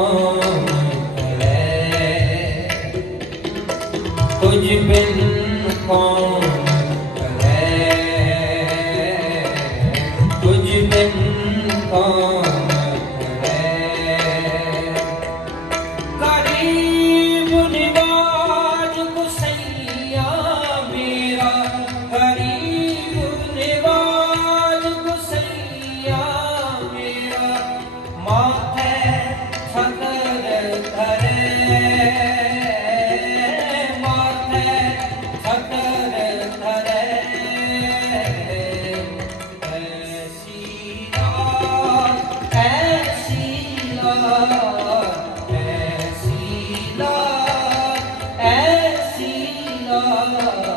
Oh. ਮੋਹ ਲੈ ਤੁਝ ਬਿਨ ਕਾ la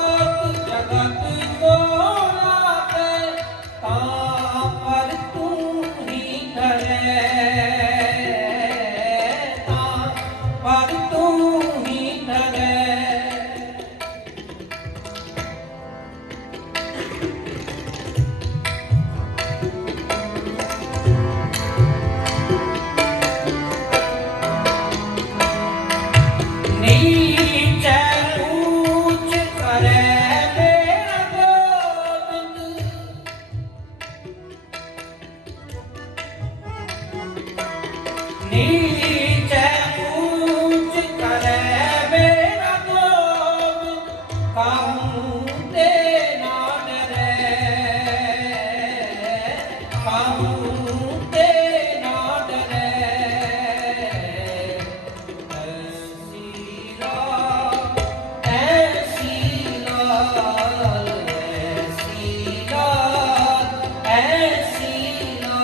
ਜਗਤ ਜਗਤ ਜੋਤ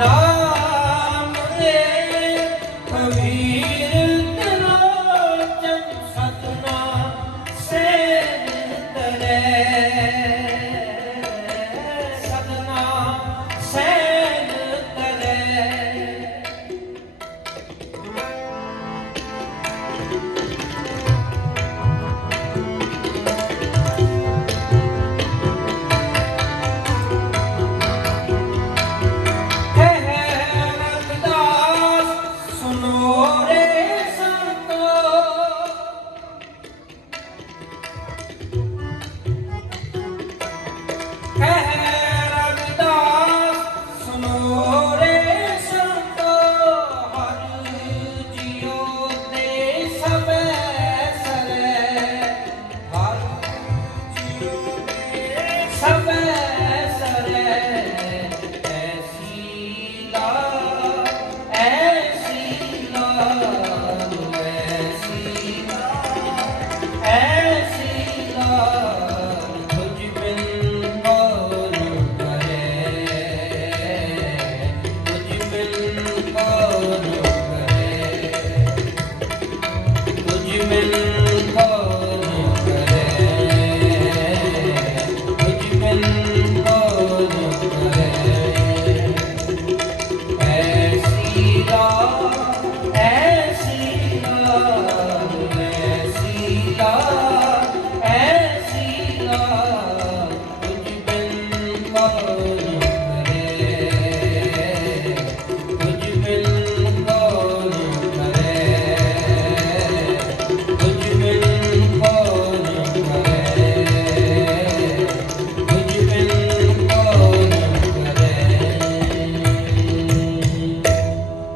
No!